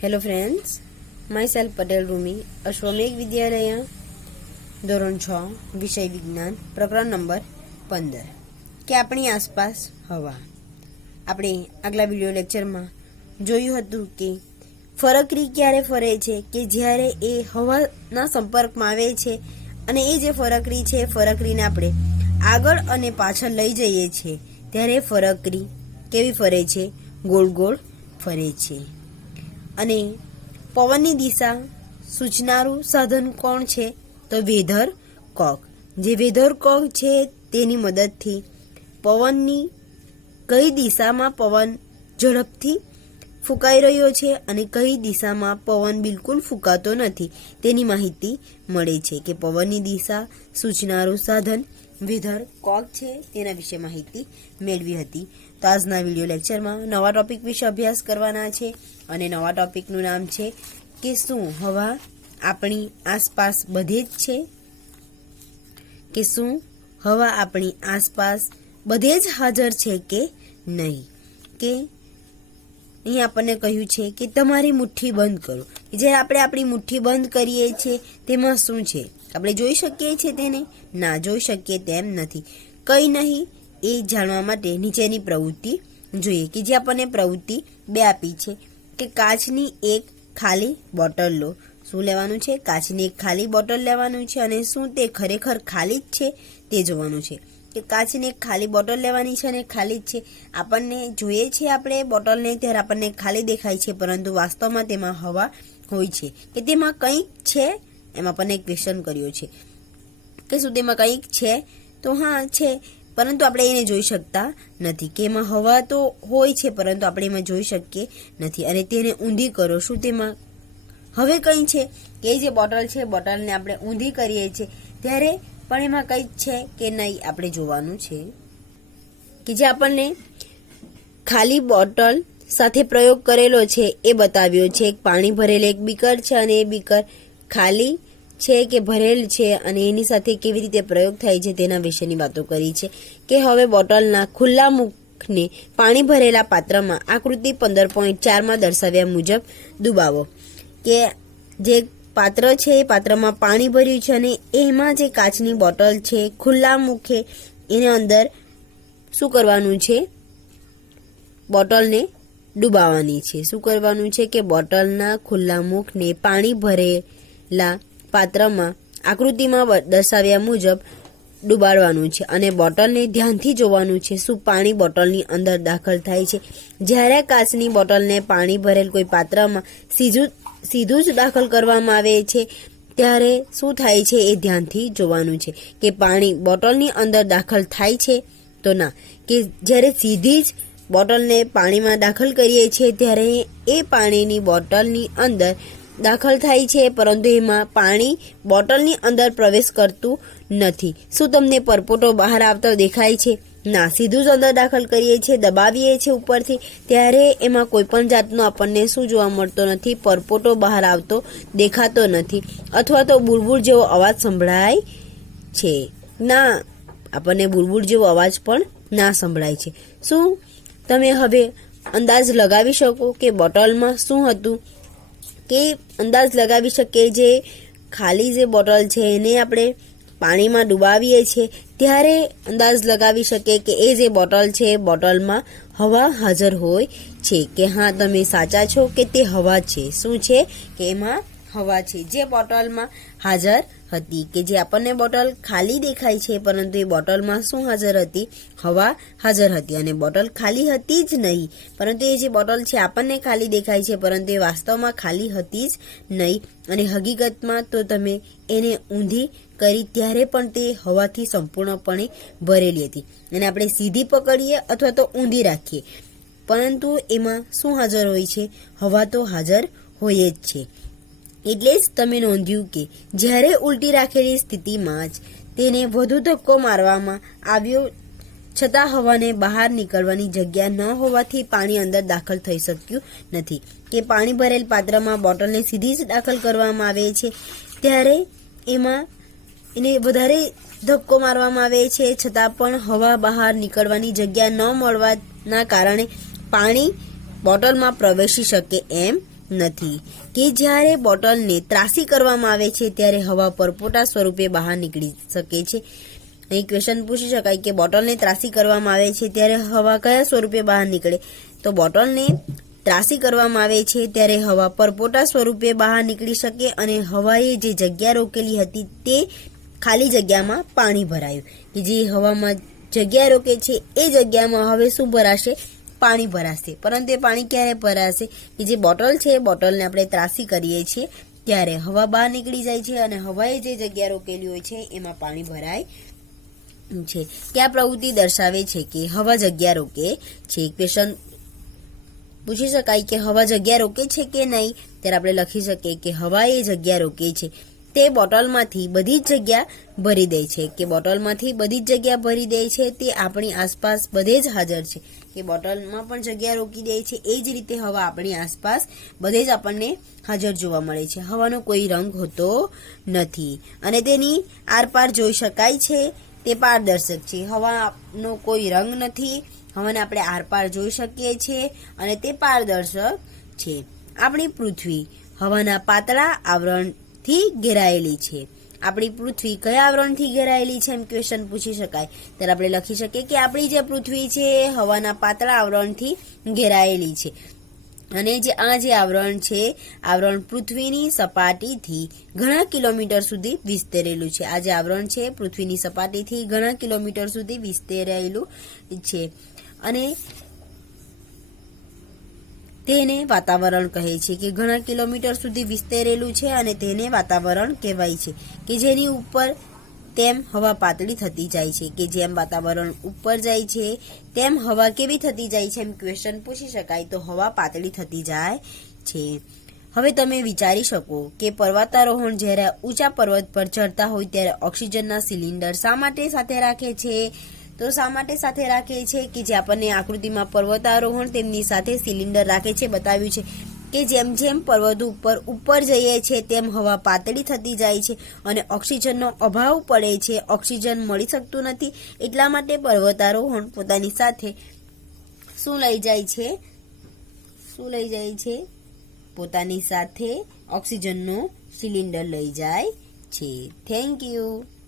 Hello friends, my self Patel Rumi, Ashwamegh Vidyalaya, ધોરણ 6, વિષય વિજ્ઞાન, પ્રકરણ નંબર 15 કે આપણી આસપાસ હવા. આપણે આગલા વિડીયો લેક્ચરમાં જોયું હતું કે ફરકરી ક્યારે ફરે છે કે જ્યારે એ હવાના સંપર્કમાં આવે છે અને એ જે ફરકરી છે ફરકરીને આપણે આગળ અને પાછળ લઈ જઈએ છીએ ત્યારે ફરકરી કેવી ફરે છે? ગોળ ગોળ ફરે છે. અને પવનની દિશા સૂચનારું સાધન કોણ છે? તો વેધર કોક. જે વેધર કોક છે તેની મદદથી પવનની કઈ દિશામાં પવન ઝડપથી ફૂંકાઈ રહ્યો છે અને કઈ દિશામાં પવન બિલકુલ ફૂંકાતો નથી તેની માહિતી મળે છે. કે પવનની દિશા સૂચનારું સાધન વેધર કોક છે તેના વિશે માહિતી મેળવી હતી. તો આજના વિડીયો લેક્ચરમાં નવા ટોપિક વિશે અભ્યાસ કરવાના છે અને નવા ટોપિકનું નામ છે કે શું હવા આપણી આસપાસ બધે જ છે? કે શું હવા આપણી આસપાસ બધે જ હાજર છે કે નહીં? કે અહીં આપણને કહ્યું છે કે તમારી મુઠ્ઠી બંધ કરો. જ્યારે આપણે આપણી મુઠ્ઠી બંધ કરીએ છીએ તેમાં શું છે? આપણે જોઈ શકીએ છીએ તેને? ના, જોઈ શકીએ તેમ નથી. કંઈ નહીં. એ જાણવા માટે નીચેની પ્રવૃત્તિ જોઈએ કે જે આપણને પ્રવૃત્તિ 2 આપી છે કે કાચની એક ખાલી બોટલ લો. શું લેવાનું છે? કાચની એક ખાલી બોટલ લેવાનું છે અને શું તે ખરેખર ખાલી જ છે તે જોવાનું છે. કે કાચની એક ખાલી બોટલ લેવાની છે અને ખાલી જ છે. આપણને જોઈએ છે આપણે બોટલને ત્યારે આપણને ખાલી દેખાય છે, પરંતુ વાસ્તવમાં તેમાં હવા હોય છે. કે તેમાં કંઈક છે? એમ આપણને ક્વેશ્ચન કર્યો છે કે શું તેમાં કંઈક છે? તો હા છે, પરંતુ આપણે એને જોઈ શકતા નથી. કે એમાં હવા તો હોય છે પરંતુ આપણે એમાં જોઈ શકીએ નથી. અને તેને ઊંધી કરો. શું તેમાં હવે કંઈ છે? કે જે બોટલ છે બોટલને આપણે ઊંધી કરીએ છીએ ત્યારે પણ એમાં કંઈક છે કે નહીં આપણે જોવાનું છે. કે જે આપણને ખાલી બોટલ સાથે પ્રયોગ કરેલો છે એ બતાવ્યો છે. એક પાણી ભરેલ એક બીકર છે અને એ બીકર ખાલી છે કે ભરેલ છે અને એની સાથે કેવી રીતે પ્રયોગ થાય છે તેના વિશેની વાતો કરી છે. કે હવે બોટલના ખુલ્લા મુખને પાણી ભરેલા પાત્રમાં આકૃતિ 15.4માં દર્શાવ્યા મુજબ ડુબાવો. કે જે પાત્ર છે એ પાત્રમાં પાણી ભર્યું છે અને એમાં જે કાચની બોટલ છે ખુલ્લા મુખે એને અંદર શું કરવાનું છે? બોટલને ડુબાવવાની છે. શું કરવાનું છે? કે બોટલના ખુલ્લા મુખને પાણી ભરેલા પાત્રમાં આકૃતિમાં દર્શાવ્યા મુજબ ડુબાડવાનું છે અને બોટલને ધ્યાનથી જોવાનું છે. શું પાણી બોટલની અંદર દાખલ થાય છે? જ્યારે કાચની બોટલને પાણી ભરેલ કોઈ પાત્રમાં સીધું જ દાખલ કરવામાં આવે છે ત્યારે શું થાય છે એ ધ્યાનથી જોવાનું છે. કે પાણી બોટલની અંદર દાખલ થાય છે? તો ના. કે જ્યારે સીધી જ બોટલને પાણીમાં દાખલ કરીએ છીએ ત્યારે એ પાણીની બોટલની અંદર દાખલ થાય છે, પરંતુ એમાં પાણી બોટલની અંદર પ્રવેશ કરતું નથી. શું તમને પરપોટો બહાર આવતો દેખાય છે? ના. સીધું જ અંદર દાખલ કરીએ છીએ, દબાવીએ છીએ ઉપરથી ત્યારે એમાં કોઈ પણ જાતનો આપણને શું જોવા મળતો નથી? પરપોટો બહાર આવતો દેખાતો નથી. અથવા તો બુલબુલ જેવો અવાજ સંભળાય છે? ના, આપણને બુલબુલ જેવો અવાજ પણ ના સંભળાય છે. શું તમે હવે અંદાજ લગાવી શકો કે બોટલમાં શું હતું? કે અંદાજ લગાવી શકીએ જે ખાલી જે બોટલ છે એને આપણે પાણીમાં ડુબાવીએ છીએ ત્યારે અંદાજ લગાવી શકીએ કે એ જે બોટલ છે બોટલમાં હવા હાજર હોય છે. કે હા, તમે સાચા છો કે તે હવા છે. શું છે? કે એમાં હવા છે જે બોટલમાં હાજર હતી. કે જે આપણને બોટલ ખાલી દેખાય છે પરંતુ એ બોટલમાં શું હાજર હતી? હવા હાજર હતી. અને બોટલ ખાલી હતી જ નહીં, પરંતુ એ જે બોટલ છે આપણને ખાલી દેખાય છે પરંતુ એ વાસ્તવમાં ખાલી હતી જ નહીં. અને હકીકતમાં તો તમે એને ઊંધી કરી ત્યારે પણ તે હવાથી સંપૂર્ણપણે ભરેલી હતી. અને આપણે સીધી પકડીએ અથવા તો ઊંધી રાખીએ પરંતુ એમાં શું હાજર હોય છે? હવા તો હાજર હોય જ છે. એટલે જ તમે નોંધ્યું કે જ્યારે ઉલટી રાખેલી સ્થિતિમાં જ તેને વધુ ધક્કો મારવામાં આવ્યો છતાં હવાને બહાર નીકળવાની જગ્યા ન હોવાથી પાણી અંદર દાખલ થઈ શક્યું નથી. કે પાણી ભરેલ પાત્રમાં બોટલને સીધી જ દાખલ કરવામાં આવે છે ત્યારે એમાં એને વધારે ધક્કો મારવામાં આવે છે છતાં પણ હવા બહાર નીકળવાની જગ્યા ન મળવાના કારણે પાણી બોટલમાં પ્રવેશી શકે એમ નથી કે જ્યારે બોટલને ત્રાસી કરવામાં આવે છે ત્યારે હવા પરપોટા સ્વરૂપે બહાર નીકળી શકે છે. અહીં ક્વેશ્ચન પૂછી શકાય કે બોટલને ત્રાસી કરવામાં આવે છે ત્યારે હવા કયા સ્વરૂપે બહાર નીકળે? તો બોટલને ત્રાસી કરવામાં આવે છે ત્યારે હવા પરપોટા સ્વરૂપે બહાર નીકળી શકે અને હવાએ જે જગ્યા રોકેલી હતી તે ખાલી જગ્યામાં પાણી ભરાયું. કે જે હવામાં જગ્યા રોકે છે એ જગ્યામાં હવે શું ભરાશે? પાણી ભરાશે. પરંતુ એ પાણી ક્યારે ભરાશે? કે જે બોટલ છે, બોટલને આપણે ત્રાસી કરીએ છીએ ત્યારે હવા બહાર નીકળી જાય છે અને હવાએ જે જગ્યા રોકેલી હોય છે એમાં પાણી ભરાય છે. કે આ પ્રવૃત્તિ દર્શાવે છે કે હવા જગ્યા રોકે છે. ક્વેશ્ચન પૂછી શકાય કે હવા જગ્યા રોકે છે કે નહીં? ત્યારે આપણે લખી શકીએ કે હવા એ જગ્યા રોકે છે. તે બોટલમાંથી બધી જ જગ્યા ભરી દે છે. કે બોટલમાંથી બધી જ જગ્યા ભરી દે છે. તે આપણી આસપાસ બધે જ હાજર છે. કે બોટલમાં પણ જગ્યા રોકી દે છે. એ જ રીતે હવા આપણી આસપાસ બધે જ આપણને હાજર જોવા મળે છે. હવાનો કોઈ રંગ હોતો નથી અને તેની આરપાર જોઈ શકાય છે. તે પારદર્શક છે. હવાનો કોઈ રંગ નથી. હવાને આપણે આરપાર જોઈ શકીએ છીએ અને તે પારદર્શક છે. આપણી પૃથ્વી હવાના પાતળા આવરણથી ઘેરાયેલી છે. આપણી પૃથ્વી કયા આવરણથી ઘેરાયેલી છે એમ ક્વેશ્ચન પૂછી શકાય. ત્યારે આપણે લખી શકીએ કે આપણી જે પૃથ્વી છે એ હવાના પાતળા આવરણથી ઘેરાયેલી છે. અને જે આવરણ છે, આવરણ પૃથ્વીની સપાટીથી ઘણા કિલોમીટર સુધી વિસ્તરેલું છે. આ જે આવરણ છે પૃથ્વીની સપાટીથી ઘણા કિલોમીટર સુધી વિસ્તરેલું છે અને તેને વાતાવરણ કહે છે. કે ઘણા કિલોમીટર સુધી વિસ્તરેલું છે અને તેને વાતાવરણ કહેવાય છે. કે જેની ઉપર તેમ હવા પાતળી થતી જાય છે. કે જેમ વાતાવરણ ઉપર જાય છે તેમ હવા કેવી થતી જાય છે એમ ક્વેશ્ચન પૂછી શકાય. તો હવા પાતળી થતી જાય છે. હવે તમે વિચારી શકો કે પર્વતારોહણ જ્યારે ઊંચા પર્વત પર ચડતા હોય ત્યારે ઓક્સિજનના સિલિન્ડર શા માટે સાથે રાખે છે? તો શા માટે સાથે રાખે છે? કે જે આપણને આકૃતિમાં પર્વતારોહણ તેમની સાથે સિલિન્ડર રાખે છે બતાવ્યું છે. કે જેમ જેમ પર્વત ઉપર જઈએ છે તેમ હવા પાતળી થતી જાય છે અને ઓક્સિજનનો અભાવ પડે છે. ઓક્સિજન મળી શકતું નથી. એટલા માટે પર્વતારોહણ પોતાની સાથે શું લઈ જાય છે? પોતાની સાથે ઓક્સિજનનું સિલિન્ડર લઈ જાય છે. Thank you.